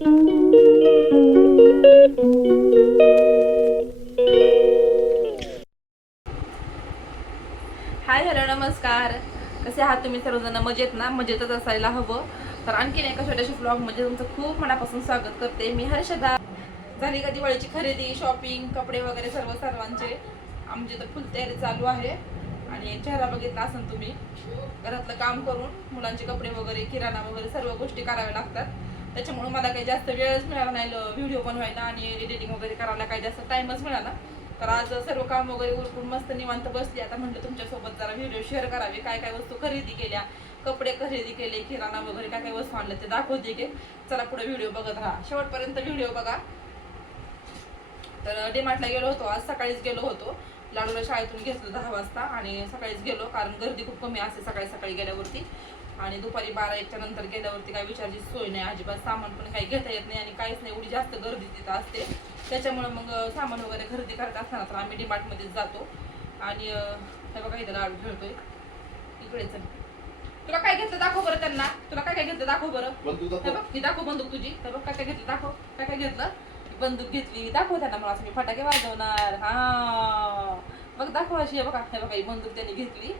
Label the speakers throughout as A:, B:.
A: Hi hello नमस्कार. कसे आहात तुम्ही सर्वजण? मजेत ना? मजेतच असायला हवं. तर आणखीन एका छोट्याशा ब्लॉगमध्ये तुमचं खूप मनापासून स्वागत करते. मी हर्षदा. झाली का दिवाळीची खरेदी शॉपिंग कपडे वगैरे सर्व सर्वांचे? आमची तर फुल तयारी चालू आहे. आणि चेहरा बघितला असेल तुम्ही. घरातलं काम करून मुलांचे कपडे वगैरे किराणा वगैरे सर्व गोष्टी कराव्या लागतात. त्याच्यामुळे मला काही जास्त वेळच मिळाला नाही व्हिडिओ बनवायला आणि एडिटिंग वगैरे करायला काही जास्त टाइमच मिळाला. तर आज सर्व काम वगैरे उरकून मस्त निवांत बसली. आता म्हटलं तुमच्यासोबत जरा व्हिडिओ शेअर करावे. काय काय वस्तू खरेदी केल्या कपडे खरेदी केले किराणा वगैरे काय काय वस्तू आणलं ते दाखवते की. चला पुढे व्हिडिओ बघत राहा. शेवटपर्यंत व्हिडिओ बघा. तर डीमार्टला गेलो होतो. आज सकाळीच गेलो होतो. लाडूला शाळेतून घेतलं दहा वाजता आणि सकाळीच गेलो कारण गर्दी खूप कमी असते सकाळी सकाळी गेल्यावरती. आणि दुपारी बारा एकच्या नंतर गेल्यावरती काही विचारायची सोय नाही. अजिबात सामान पण काही घेता येत नाही आणि काहीच नाही. एवढी जास्त गर्दी तिथं असते. त्याच्यामुळं मग सामान वगैरे खरेदी करत असताना तर आम्ही डीमार्टमध्येच जातो. आणि हे बघा इथं लाडू खेळतोय इकडे चल. तुला काय घेतलं दाखव बरं त्यांना. तुला काय काय घेतलं दाखव बरं. हे बघ ही दाखव बंदूक तुझी. हे बघ काय काय घेतलं दाखव. काय काय घेतलं? बंदूक घेतली. दाखव त्यांना मला असं मी फटाके वाजवणार. हा. बघ दाखव अशी. हे बघा हे बघा ही बंदूक त्यांनी घेतली.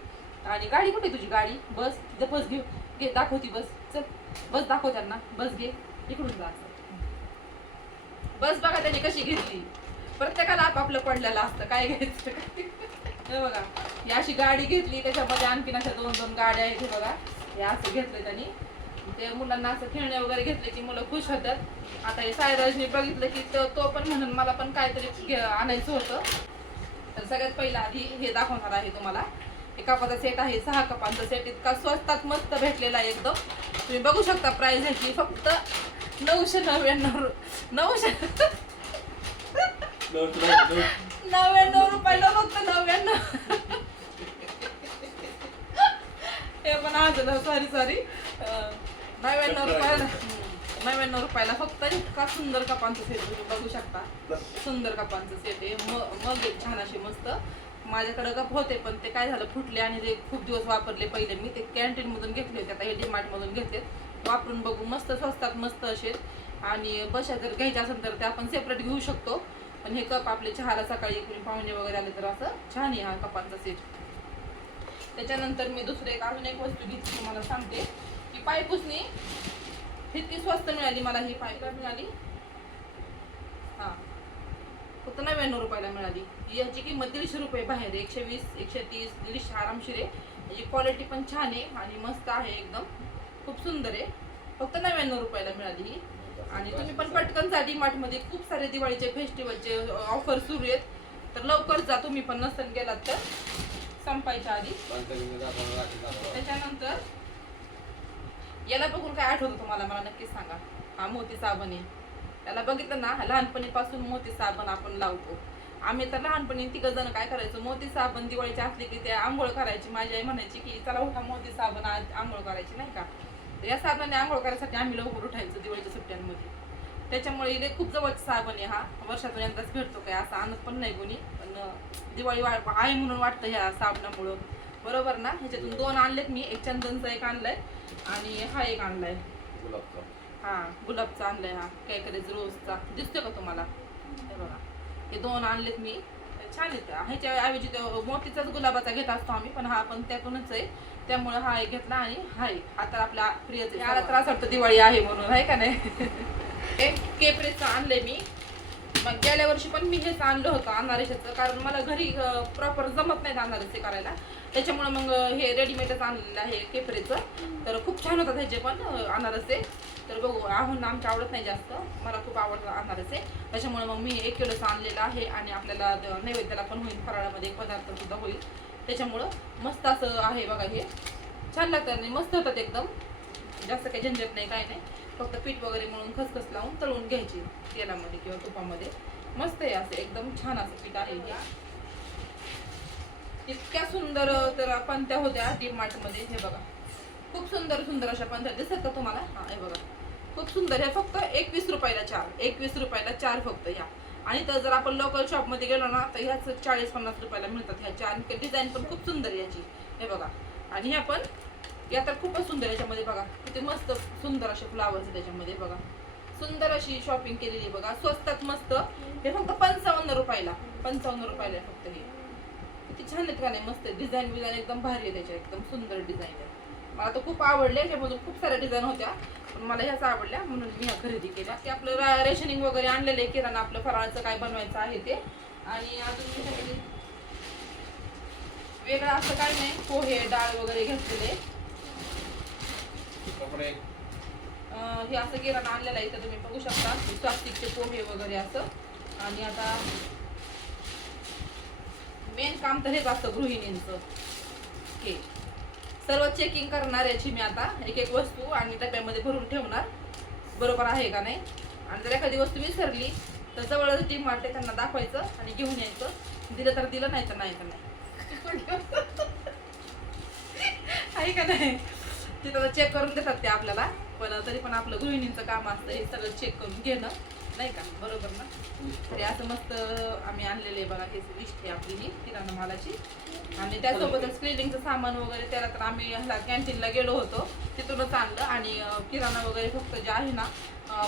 A: आणि गाडी कुठे तुझी गाडी? बस तिथं बस घेऊ. घे दाखवती बस. चल बस दाखव त्यांना. बस घे. इकडून जा बस बघा त्याने कशी घेतली. प्रत्येकाला आपापलं पडलेलं असतं. काय घ्यायचं? हे बघा. ही अशी गाडी घेतली. त्याच्यामध्ये आणखीन अशा दोन दोन गाड्या आहेत. बघा. हे असं घेतलं त्यांनी. ते मुलांना असं खेळणे वगैरे घेतले की मुलं खुश होतात. आता हे सायराजने बघितलं की तो तो पण म्हणून मला पण काहीतरी आणायचं होतं. तर सगळ्यात पहिला आधी हे दाखवणार आहे तुम्हाला. हे कपाचा सेट आहे सहा कपांचा सेट इतका स्वस्तात मस्त भेटलेला आहे एकदम. तुम्ही बघू शकता प्राइस ह्याची फक्त नऊशे नव्याण्णव नऊशे नव्याण्णव रुपयाला फक्त नव्याण्णव. हे पण आज सॉरी सॉरी नव्याण्णव रुपयाला नव्याण्णव रुपयाला फक्त इतका सुंदर कपांचं सेट तुम्ही बघू शकता. सुंदर कपांचं सेट आहे. मग एक छान असे मस्त. माझ्याकडे कप होते पण ते काय झालं फुटले आणि ते खूप दिवस वापरले. पहिले मी ते कॅन्टीनमधून घेतले होते आता हे डीमार्टमधून घेतले. वापरून बघू मस्त स्वस्तात मस्त असे. आणि बशा जर घ्यायच्या असेल तर ते आपण सेपरेट घेऊ शकतो. पण हे कप आपले चहाला सकाळी कुणी पाहुणे वगैरे आले तर असं छान आहे हा कपांचा सेट त्याच्यानंतर मी दुसरे एक अजून एक वस्तू घेतली तुम्हाला सांगते. की पायपुसणी इतकी स्वस्त मिळाली मला ही पायपा मिळाली हां. फक्त नव्याण्णव रुपयाला मिळाली. याची किंमत दीडशे रुपये बाहेर एकशे वीस एकशे तीस दीडशे आरामशीर आहे. याची क्वालिटी पण छान आहे आणि मस्त आहे एकदम. खूप सुंदर आहे. फक्त नव्याण्णव रुपयाला मिळाली ही. आणि तुम्ही पण पटकन जा डी खूप सारे दिवाळीचे फेस्टिवलचे ऑफर सुरू आहेत. तर लवकर जा. तुम्ही पण नसन गेलात तर. संपायच्या आधी. त्याच्यानंतर याला बघून काय आठवतं तुम्हाला? मला नक्कीच सांगा. हा मोती साबण आहे. त्याला बघितलं ना लहानपणीपासून मोती साबण आपण लावतो. आम्ही तर लहानपणी तिघजण काय करायचो मोती साबण दिवाळीची असली की ते आंघोळ करायची. माझी आई म्हणायची की चला उठा मोती साबण आज आंघोळ करायची नाही का? या साबणाने आंघोळ करायसाठी आम्ही लवकर उठायचो दिवाळीच्या सुट्ट्यांमध्ये. त्याच्यामुळे इथे खूप जवळचा साबण आहे हा. वर्षातून एकदाच भेटतो काय असं आणत पण नाही कोणी. पण दिवाळी वा आहे म्हणून वाटतं ह्या साबणामुळं. बरोबर ना? ह्याच्यातून दोन आणलेत मी. एक चंदनचा एक आणलाय आणि हा एक आणलाय. हा गुलाबचा आणलाय हा कॅकरेज रोजचा. दिसतोय का तुम्हाला? हे बघा. हे दोन आणलेत मी. छान येतं ह्याच्या ऐवजी तो मोतीचाच गुलाबाचा घेत असतो आम्ही पण हा पण त्यातूनच आहे. त्यामुळे हा एक घेतला आणि हा एक. तर आपला प्रियच याला त्रास वाटतो दिवाळी आहे म्हणून आहे का नाही? एक केपरेचं आणलंय मी. मग गेल्या वर्षी पण मी हेच आणलं होतं अनारशाचं कारण मला घरी प्रॉपर जमत नाही अनारसे करायला. त्याच्यामुळे मग हे रेडीमेडच आणलेलं आहे केपरेचं तर खूप छान होतात ह्याचे पण अनारसे. तर बघू आहून आमच्या आवडत नाही जास्त. मला खूप आवडतं अनारसे. त्याच्यामुळे मग मी एक किलोचं आणलेलं आहे आणि आपल्याला द- नैवेद्याला पण होईल फराळामध्ये एक पदार्थ सुद्धा होईल. त्याच्यामुळं मस्त असं आहे बघा हे. छान लागतं नाही मस्त होतात एकदम. जास्त काही झंझट नाही काय नाही. फक्त पीठ वगैरे म्हणून खसखस लावून तळून घ्यायची तेलामध्ये किंवा तुपामध्ये. मस्त आहे असं एकदम छान असं पीठ आहे इतक्या सुंदर तर पंत्या होत्या डी मध्ये हे बघा. खूप सुंदर सुंदर अशा पंत्या दिसतात का तुम्हाला. हा हे बघा. खूप सुंदर हे फक्त एकवीस रुपयाला चार. एकवीस रुपयाला चार फक्त ह्या आणि तर जर आपण लोकल शॉपमध्ये गेलो ना तर ह्याच चाळीस पन्नास रुपयाला मिळतात ह्याच्या. आणि डिझाईन पण खूप सुंदर याची. हे बघा. आणि ह्या पण या तर खूपच सुंदर याच्यामध्ये बघा. किती मस्त सुंदर असे फ्लावर्स त्याच्यामध्ये बघा. सुंदर अशी शॉपिंग केलेली बघा. स्वस्तात मस्त. हे फक्त पंचावन्न रुपयाला. पंचावन्न रुपयाला फक्त हे. किती छान आहेत का नाही मस्त डिझाईन बिझाईन एकदम भारी आहे त्याच्या एकदम सुंदर डिझाईन आहे. मला तर खूप आवडले याच्यामधून खूप साऱ्या डिझाईन होत्या. पण मला ह्याच आवडल्या. म्हणून मी ह्या खरेदी केल्या. ते आपलं रेशनिंग वगैरे आणलेलं आहे. किराणा आपलं फराळाचं काय बनवायचं आहे ते. आणि अजून वेगळं असं काय नाही. पोहे डाळ वगैरे घेतलेले.
B: कपडे
A: हे असं किराणा आणलेलं आहे इथं तुम्ही बघू शकता. प्लास्टिकचे पोहे वगैरे असं. आणि आता मेन काम तर हेच असतं गृहिणींचं. ओके सर्व चेकिंग करणार याची मी आता एक एक वस्तू आणि डब्यामध्ये भरून ठेवणार. बरोबर आहे का नाही? आणि जर एखादी वस्तू विसरली तर जवळच टीम वाटते त्यांना दाखवायचं आणि घेऊन यायचं. दिलं तर दिलं नाही तर नाही तर नाही. आहे का नाही? तिथं चेक करून देतात ते आपल्याला. पण तरी पण आपलं गृहिणींचं काम असतं हे सगळं चेक करून घेणं नाही का? बरोबर ना? तरी असं मस्त आम्ही आणलेले बघा हे लिस्ट आहे आपली ही किराणा मालाची. आणि त्यासोबतच क्लिनिंगचं सामान वगैरे त्याला तर आम्ही ह्याला कॅन्टीनला गेलो होतो तिथूनच आणलं. आणि किराणा वगैरे फक्त जे आहे ना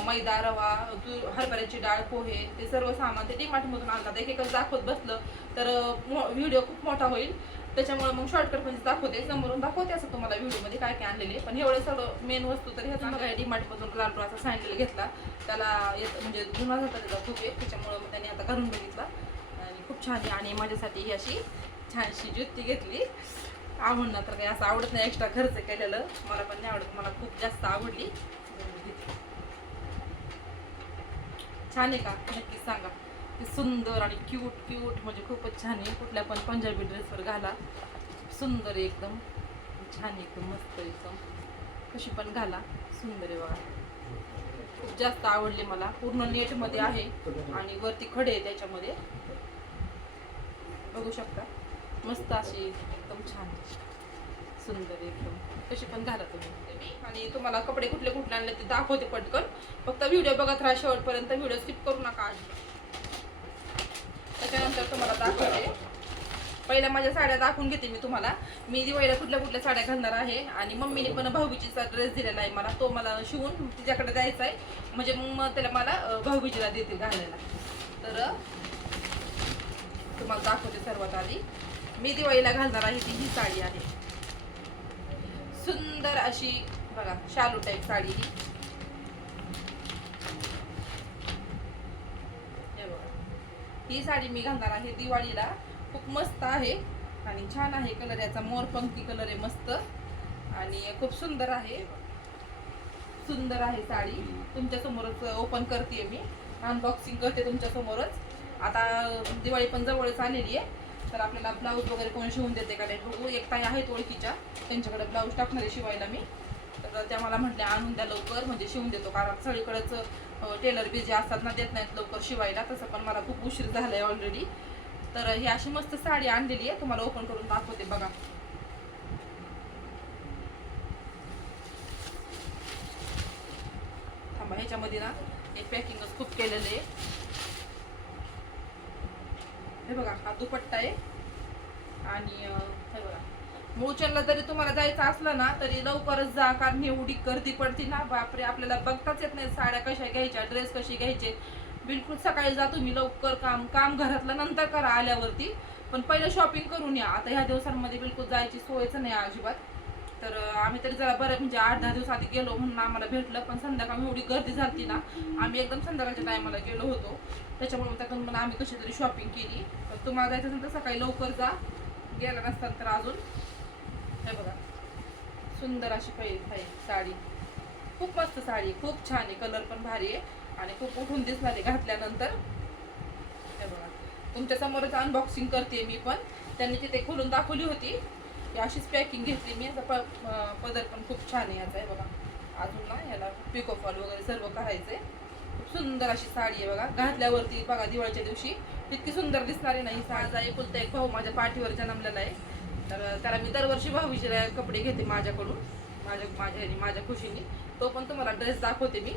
A: मैदा रवा तू हरभऱ्याची डाळ पोहे ते सर्व सामान ते डीमार्टमधून आणतात. एक एकच दाखवत बसलं तर व्हिडिओ खूप मोठा होईल. त्याच्यामुळे मग शॉर्टकट म्हणजे दाखवते. समोरून दाखवते असं तुम्हाला व्हिडिओमध्ये काय काय आणलेले पण एवढं सगळं मेन वस्तू तर ह्याचा काय डिमार्टमधून लाल असा सँडल घेतला. त्याला येत म्हणजे जुना जाता त्याचा खूप आहे त्याच्यामुळं मग त्यांनी आता घरून बघितला. आणि खूप छान आहे. आणि माझ्यासाठी ही अशी छानशी जुत्ती घेतली. आवडणार तर काही असं आवडत नाही. एक्स्ट्रा खर्च केलेलं. मला पण नाही आवडत. मला खूप जास्त आवडली. छान आहे का? नक्कीच सांगा. ती सुंदर आणि क्यूट क्यूट म्हणजे खूपच छान आहे. कुठल्या पण पंजाबी ड्रेसवर घाला. सुंदर आहे एकदम. छान आहे एकदम मस्त एकदम. कशी पण घाला. सुंदर आहे बघा. खूप जास्त आवडली मला. पूर्ण नेटमध्ये आहे आणि वरती खडे आहे त्याच्यामध्ये. बघू शकता. मस्त अशी एकदम छान सुंदर एकदम. कशी पण घाला तुम्ही. तुम्ही आणि तुम्हाला कपडे कुठले कुठले आणले ते दाखवते पटकन. फक्त व्हिडिओ बघत राहा शेवटपर्यंत. व्हिडिओ स्किप करू नका त्याच्यानंतर तुम्हाला दाखवते. पहिल्या माझ्या साड्या दाखवून घेते मी तुम्हाला. मी दिवाळीला कुठल्या कुठल्या साड्या घालणार आहे आणि मम्मीने पण भाऊबीजीचा ड्रेस दिलेला आहे मला. तो मला शिवून तिच्याकडे द्यायचा आहे. म्हणजे मग त्याला मला भाऊबीजीला देतील घालायला. तर तुम्हाला दाखवते सर्वात आधी. मी दिवाळीला घालणार आहे ती ही साडी आहे. सुंदर अशी बघा शालू टाईप साडी ही बघा. ही साडी मी घालणार आहे दिवाळीला. खूप मस्त आहे आणि छान आहे कलर याचा. मोरपंखी कलर आहे मस्त. आणि खूप सुंदर आहे. सुंदर आहे साडी. तुमच्यासमोरच ओपन करते मी. अनबॉक्सिंग करते तुमच्यासमोरच आता दिवाळी पण जवळच आलेली आहे. तर आपल्याला ब्लाऊज वगैरे कोण शिवून देते का नाही बघू. एक ताई आहेत ओळखीच्या. त्यांच्याकडे ब्लाऊज टाकणार आहे शिवायला मी. तर त्या मला म्हटल्या आणून द्या लवकर. म्हणजे शिवून देतो. कारण सगळीकडंच टेलर बिझी असतात ना देत नाहीत लवकर शिवायला. तसं पण मला खूप उशीर झालाय ऑलरेडी तर ही अशी मस्त साडी आणलेली आहे. तुम्हाला ओपन करून दाखवते बघा. थांबा ह्याच्यामध्ये ना एक पॅकिंगच खूप केलेलं आहे. हे बघा हा दुपट्टा आहे. आणि हे बघा. मूळचंदला जरी तुम्हाला जायचं असलं ना तरी लवकरच जा कारण एवढी गर्दी पडते ना. बापरे आपल्याला बघताच येत नाही साड्या कशा घ्यायच्या ड्रेस कशी घ्यायचे. बिलकुल सकाळी जा तुम्ही लवकर काम. काम घरातलं नंतर करा आल्यावरती. पण पहिलं शॉपिंग करून या. आता ह्या दिवसांमध्ये बिलकुल जायची सोयच नाही अजिबात. तर आम्ही तरी जरा बरं म्हणजे आठ दहा दिवस आधी गेलो म्हणून आम्हाला भेटलं पण संध्याकाळ एवढी गर्दी झाली ना आम्ही एकदम संध्याकाळच्या टायमाला गेलो होतो. त्याच्यामुळे त्यातून पण आम्ही कशी तरी शॉपिंग केली. तुम्हाला जायचं असेल तर सकाळी लवकर जा. गेला नसताना तर अजून. हे बघा. सुंदर अशी पाहिजे आहे साडी. खूप मस्त साडी खूप छान आहे कलर पण भारी आहे आणि खूप उठून दिसणार आहे घातल्यानंतर. हे बघा. तुमच्या समोरच अनबॉक्सिंग करते मी पण. त्यांनी तिथे खोलून दाखवली होती. ही अशीच पॅकिंग घेतली मी. याचा प पदर पण खूप छान आहे याचा आहे बघा. अजून ना याला पिको फॉल वगैरे सर्व करायचंय. खूप सुंदर अशी साडी आहे बघा. घातल्यावरती बघा दिवाळीच्या दिवशी इतकी सुंदर दिसणार आहे ना ही आहे पुलता एक भाऊ माझ्या पाठीवर जन्मलेला आहे. तर त्याला मी दरवर्षी भाऊजीला कपडे घेते माझ्याकडून माझ्या माझ्या माझ्या खुशीने. तो पण तुम्हाला ड्रेस दाखवते मी.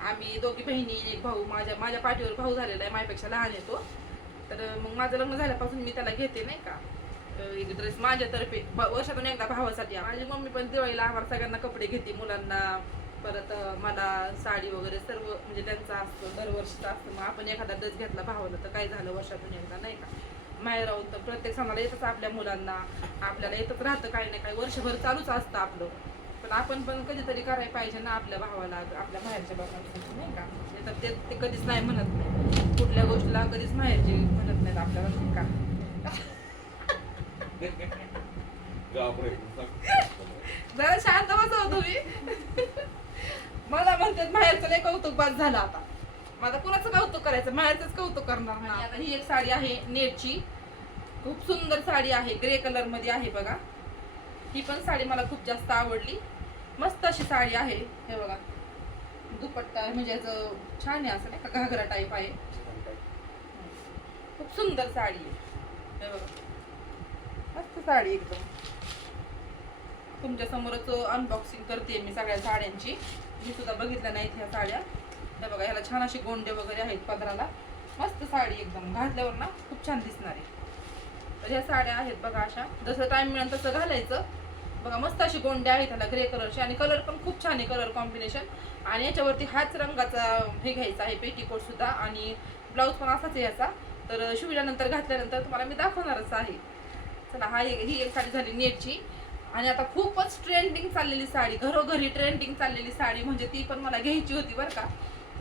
A: आम्ही दोघी बहिणी एक भाऊ माझ्या माझ्या पाठीवर भाऊ झालेला आहे माझ्यापेक्षा लहान येतो तर मग माझं लग्न झाल्यापासून मी त्याला घेते नाही का. एक ड्रेस माझ्यातर्फे. ब- वर्षातून एकदा भावासाठी माझी मम्मी पण दिवाळीला आम्हाला सगळ्यांना कपडे घेते मुलांना. परत मला साडी वगैरे सर्व म्हणजे त्यांचा असतो दरवर्षीचा असतं. मग आपण एखादा ड्रेस घेतला भावाला तर काय झालं वर्षातून एकदा नाही का. माहेर तर प्रत्येक सणाला येतच आपल्या मुलांना. आपल्याला येतच राहतं काही नाही काही. वर्षभर चालूच असतं आपलं. पण आपण पण कधीतरी करायला पाहिजे ना आपल्या भावाला आपल्या बाहेरच्या बाबांसाठी नाही का? नाही तर ते ते कधीच नाही म्हणत नाही. कुठल्या गोष्टीला कधीच माहेरचे म्हणत नाहीत आपल्याला नाही का? जरा शांत बसव तुम्ही. मला म्हणतात माहेरचं लय कौतुक बाद झालं आता. माझं कुणाचं कौतुक करायचं? माहेरचंच कौतुक करणार ना. आता ही एक साडी आहे नेटची. खूप सुंदर साडी आहे. ग्रे कलरमध्ये आहे बघा. ही पण साडी मला खूप जास्त आवडली. मस्त अशी साडी आहे. हे बघा. दुपट्टा म्हणजे छान आहे असं नाही का? घागरा टाईप आहे. खूप सुंदर साडी आहे. हे बघा. मस्त साडी एकदम. तुमच्या समोरच अनबॉक्सिंग करते मी सगळ्या साड्यांची. मी सुद्धा बघितल्या नाहीत ह्या साड्या. हे बघा ह्याला छान असे गोंडे वगैरे आहेत पदराला. मस्त साडी एकदम. घातल्यावर ना खूप छान दिसणार आहे. तर ह्या साड्या आहेत बघा अशा. जसं टाईम मिळेल तसं घालायचं. बघा मस्त अशी गोंडे आहेत ह्याला ग्रे कलरचे आणि कलर पण खूप छान आहे कलर कॉम्बिनेशन आणि याच्यावरती हाच रंगाचा हे घ्यायचा आहे पेटीकोट सुद्धा. आणि ब्लाऊज पण असाच आहे याचा तर शिवल्यानंतर घातल्यानंतर तुम्हाला मी दाखवणारच आहे. चला हा ही एक साडी झाली नेटची आणि आता खूपच ट्रेंडिंग चाललेली साडी. घरोघरी ट्रेंडिंग चाललेली साडी. म्हणजे ती पण मला घ्यायची होती बरं का.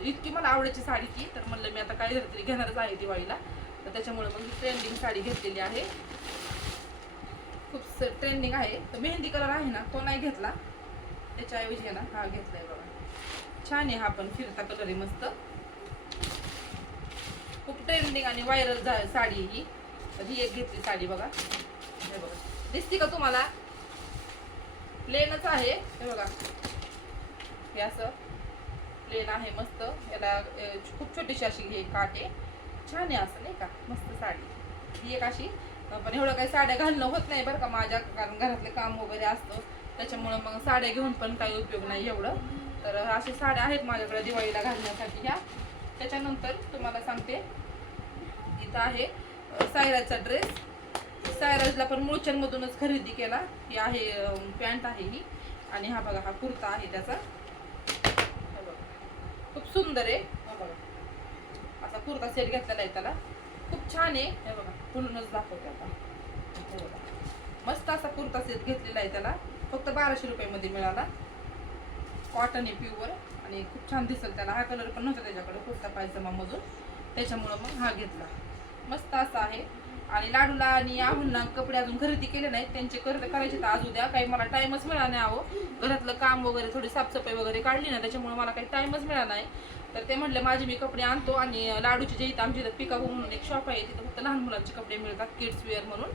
A: इतकी मला आवडायची साडी ती. तर म्हणलं मी आता काय झालं तरी घेणारच आहे दिवाळीला. तर त्याच्यामुळे मग ही ट्रेंडिंग साडी घेतलेली आहे. खूप ट्रेंडिंग आहे. तर मेहंदी कलर आहे ना तो नाही घेतला. त्याच्याऐवजी आहे ना हा घेतलाय बघा. छान आहे हा पण फिरता कलर आहे मस्त. खूप ट्रेंडिंग आणि व्हायरल साडी ही. तर ही एक घेतली साडी बघा. हे बघा. दिसते का तुम्हाला? प्लेनच आहे. हे बघा. हे असं. प्लेन आहे मस्त. याला खूप छोटीशी अशी हे काटे छान आहे असं नाही का? मस्त साडी. ही एक अशी. पण एवढं काही साड्या घालणं होत नाही बरं का माझ्या कारण घरातले काम वगैरे असतं. त्याच्यामुळं मग साड्या घेऊन पण काही उपयोग नाही एवढं. तर अशा साड्या आहेत माझ्याकडे दिवाळीला घालण्यासाठी ह्या. त्याच्यानंतर तुम्हाला सांगते. इथं आहे सायराजचा ड्रेस. सायराजला पण मुळचंदमधूनच खरेदी केला. ही आहे पॅन्ट आहे ही. आणि हा बघा हा कुर्ता आहे त्याचा. खूप सुंदर आहे. बघा. असा कुर्ता सेट घेतलेला आहे त्याला. खूप छान आहे. हे बघा फुलूनच दाखवते आता. बघा. मस्त असा कुर्ता सेट घेतलेला आहे त्याला. फक्त बाराशे रुपयामध्ये मिळाला. कॉटन आहे प्युअर आणि खूप छान दिसेल त्याला. हा कलर पण नव्हता त्याच्याकडे कुर्ता पायजमामधून त्याच्यामुळं मग हा घेतला. मस्त असा आहे. आणि लाडूला आणि आहुलला कपडे अजून खरेदी केले नाहीत. त्यांचे खरेदी करायचे तर आज उद्या काही मला टाइमच मिळाला नाही आहो घरातलं काम वगैरे थोडी साफसफाई वगैरे काढली ना त्याच्यामुळे मला काही टाइमच मिळाला नाही. तर ते म्हटले माझे मी कपडे आणतो आणि लाडूचे जे इथं आमच्या इथं पिकाऊ म्हणून एक शॉप आहे तिथं फक्त लहान मुलांचे कपडे मिळतात किड्स वेअर म्हणून.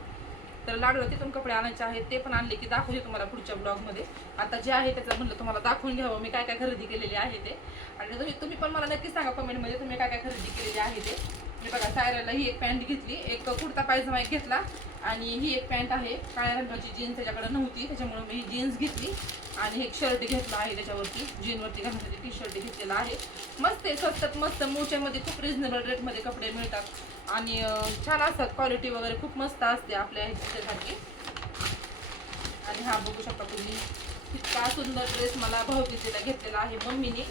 A: तर लाडूला तिथून कपडे आणायचे आहेत ते पण आणले की दाखवते तुम्हाला पुढच्या ब्लॉगमध्ये आता जे आहे त्याचं म्हणलं तुम्हाला दाखवून घ्यावं मी काय काय खरेदी केलेली आहे ते. आणि तुम्ही तुम्ही पण मला नक्की सांगा कमेंटमध्ये तुम्ही काय काय खरेदी केलेली आहे ते. मी बघा सायराला ही एक पॅन्ट घेतली. एक कुर्ता पायजमा एक घेतला. आणि ही एक पॅन्ट आहे. काळ्या रंगाची जीन्स त्याच्याकडे नव्हती. त्याच्यामुळे मी ही जीन्स घेतली. आणि एक शर्ट घेतला आहे त्याच्यावरती. जीनवरती घालण्यासाठी टी शर्ट घेतलेला आहे. मस्त आहे. स्वस्तात मस्त. मोठ्यामध्ये खूप रिझनेबल रेटमध्ये कपडे मिळतात. आणि छान असतात. क्वालिटी वगैरे खूप मस्त असते आपल्या ह्याच्यासारखी. आणि हा बघू शकता तुम्ही. इतका सुंदर ड्रेस मला भाऊबीजेला घेतलेला आहे मम्मीने.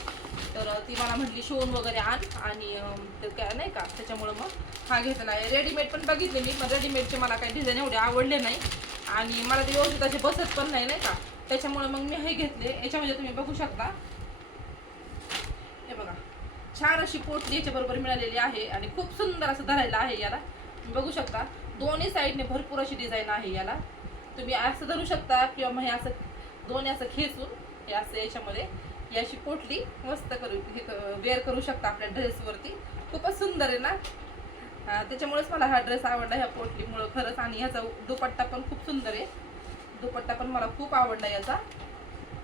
A: तर ती मला म्हटली शिवून वगैरे आण. आणि काय नाही का त्याच्यामुळं मग हा घेतलेला आहे रेडीमेड पण बघितले मी पण रेडीमेडचे मला काही डिझाईन एवढे आवडले नाही. आणि मला ते व्यवस्थित असे बसत पण नाही नाही का. त्याच्यामुळे मग मी हे घेतले. याच्यामध्ये तुम्ही बघू शकता. हे बघा. छान अशी पोटली याच्याबरोबर मिळालेली आहे आणि खूप सुंदर असं धरायला आहे याला. तुम्ही बघू शकता. दोन्ही साईडने भरपूर अशी डिझाईन आहे याला. तुम्ही असं धरू शकता किंवा मग हे असं दोन्ही असं खेचून हे असं याच्यामध्ये ही अशी पोटली मस्त करू हे वेअर करू शकता आपल्या ड्रेसवरती खूपच सुंदर आहे ना? त्याच्यामुळेच मला हा ड्रेस आवडला ह्या पोटलीमुळं खरंच. आणि ह्याचा दुपट्टा पण खूप सुंदर आहे. दुपट्टा पण मला खूप आवडला याचा.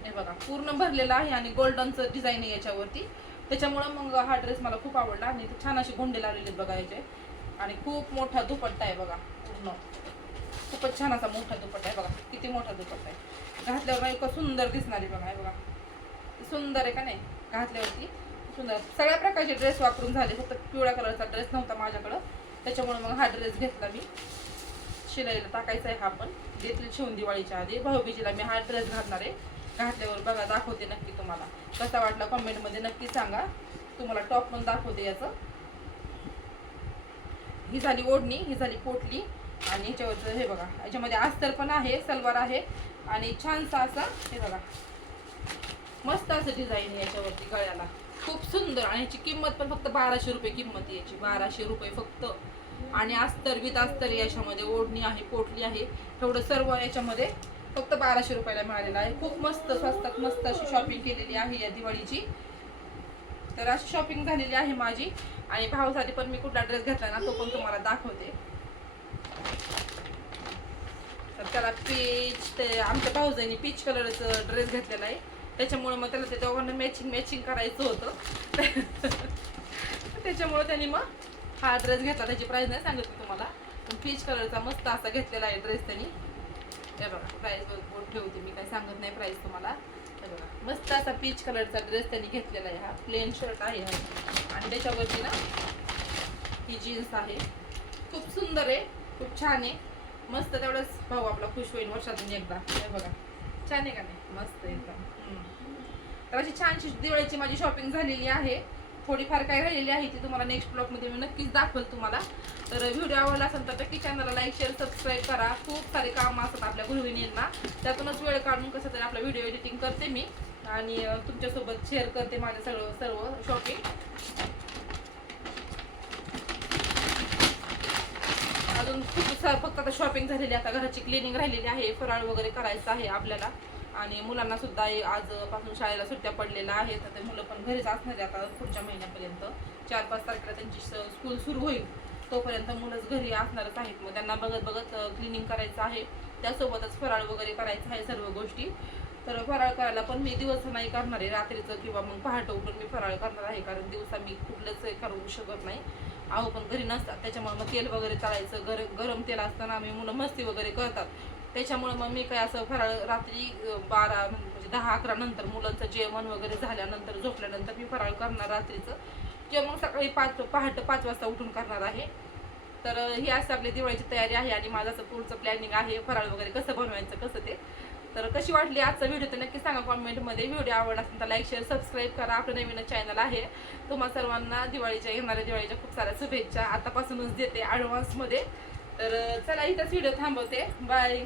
A: हे बघा पूर्ण भरलेला आहे आणि गोल्डनचं डिझाईन आहे याच्यावरती. त्याच्यामुळं मग हा ड्रेस मला खूप आवडला. आणि ते छान असे गोंडे लावलेले आहेत बघा याचे. आणि खूप मोठा दुपट्टा आहे बघा पूर्ण. खूपच छान असा मोठा दुपट्टा आहे बघा. किती मोठा दुपट्टा आहे. घातल्यावर ना सुंदर दिसणार आहे बघा हे बघा. सुंदर आहे का नाही? घातल्यावरती. सुंदर. सगळ्या प्रकारचे ड्रेस वापरून झाले. फक्त पिवळ्या कलरचा ड्रेस नव्हता माझ्याकडं. त्याच्यामुळे मग हा ड्रेस घेतला मी. शिलाईला टाकायचा आहे हा पण. देतील शिवून दिवाळीच्या आधी. भाऊबीजीला मी हा ड्रेस घालणार आहे. घातल्यावर बघा दाखवते नक्की तुम्हाला. कसा वाटला कमेंटमध्ये नक्की सांगा. तुम्हाला टॉप पण दाखवते याचं. ही झाली ओढणी ही झाली पोटली. आणि याच्यावरचं हे बघा. याच्यामध्ये अस्तर पण आहे सलवार आहे. आणि छानसा असा हे बघा. मस्त असं डिझाईन आहे याच्यावरती गळ्याला. खूप सुंदर आणि याची किंमत पण फक्त बाराशे रुपये किंमत याची. बाराशे रुपये फक्त. आणि अस्तर विथ अस्तर याच्यामध्ये ओढणी आहे पोटली आहे. तेवढं सर्व याच्यामध्ये फक्त बाराशे रुपयाला मिळालेलं आहे. खूप मस्त स्वस्तात मस्त अशी शॉपिंग केलेली आहे या दिवाळीची. तर अशी शॉपिंग झालेली आहे माझी. आणि भावासाठी पण मी कुठला ड्रेस घेतला ना तो पण तुम्हाला दाखवते. तर त्याला पीच ते आमच्या भाऊजाईने पीच कलरचं ड्रेस घेतलेला आहे. त्याच्यामुळं मग त्याला ते दोघांना मॅचिंग मॅचिंग करायचं होतं. त्याच्यामुळं त्यांनी मग हा ड्रेस घेतला. त्याची प्राईस नाही सांगत तुम्हाला. पण पीच कलरचा मस्त असा घेतलेला आहे ड्रेस त्यांनी. हे बघा प्राईस बोर्ड ठेवते मी. काय सांगत नाही प्राईस तुम्हाला. हे बघा मस्त असा पीच कलरचा ड्रेस त्यांनी घेतलेला आहे हा. प्लेन शर्ट आहे हा. आणि त्याच्यावरती ना ही जीन्स आहे. खूप सुंदर आहे. खूप छान आहे. मस्त तेवढंच भाऊ आपला खुश होईल वर्षातून एकदा. हे बघा. छान आहे का नाही? मस्त एकदम. तर अशी छानशी दिवाळीची माझी शॉपिंग झालेली आहे. थोडीफार काय राहिलेली आहे ती तुम्हाला नेक्स्ट ब्लॉगमध्ये मी नक्कीच दाखवेल तुम्हाला. तर व्हिडिओ आवडला असेल तर नक्की चॅनलला लाईक शेअर सबस्क्राईब करा. खूप सारे कामं असतात आपल्या गृहिणींना. त्यातूनच वेळ काढून कसं तरी आपला व्हिडिओ एडिटिंग करते मी. आणि तुमच्यासोबत शेअर करते माझं सगळं सर्व शॉपिंग अजून खूप फक्त आता शॉपिंग झालेली आहे. आता घराची क्लिनिंग राहिलेली आहे. फराळ वगैरे करायचं आहे आपल्याला. आणि मुलांना सुद्धा आजपासून शाळेला सुट्ट्या पडलेल्या आहेत. तर ते मुलं पण घरीच असणार आहे आता पुढच्या महिन्यापर्यंत. चार पाच तारखेला त्यांची स्कूल सुरू होईल. तोपर्यंत मुलंच घरी असणारच आहेत. मग त्यांना बघत बघत क्लिनिंग करायचं आहे. त्यासोबतच फराळ वगैरे करायचं आहे सर्व गोष्टी. तर फराळ करायला पण मी दिवस नाही करणार आहे. रात्रीचं किंवा मग पहाटे उठून मी फराळ करणार आहे. कारण दिवसा मी कुठलंच हे करू शकत नाही. आहो पण घरी नसतात. त्याच्यामुळे मग तेल वगैरे चालायचं गर गरम तेल असताना आम्ही मुलं मस्ती वगैरे करतात. त्याच्यामुळे मग मी काय असं फराळ रात्री बारा म्हणजे दहा अकरा नंतर मुलांचं जेवण वगैरे झाल्यानंतर झोपल्यानंतर मी फराळ करणार रात्रीचं. किंवा मग सकाळी पाच पहाटे पाच वाजता उठून करणार आहे. तर ही असं आपली दिवाळीची तयारी आहे आणि माझं असं पुढचं प्लॅनिंग आहे फराळ वगैरे कसं बनवायचं कसं ते. तर कशी वाटली आजचा व्हिडिओ तर नक्की सांगा कॉमेंटमध्ये व्हिडिओ आवडला असेल तर लाईक शेअर सबस्क्राईब करा. आपलं नवीन चॅनल आहे. तुम्हा सर्वांना दिवाळीच्या येणाऱ्या दिवाळीच्या खूप साऱ्या शुभेच्छा. आतापासूनच देते ॲडव्हान्समध्ये तर चला इथंच व्हिडिओ थांबवते. बाय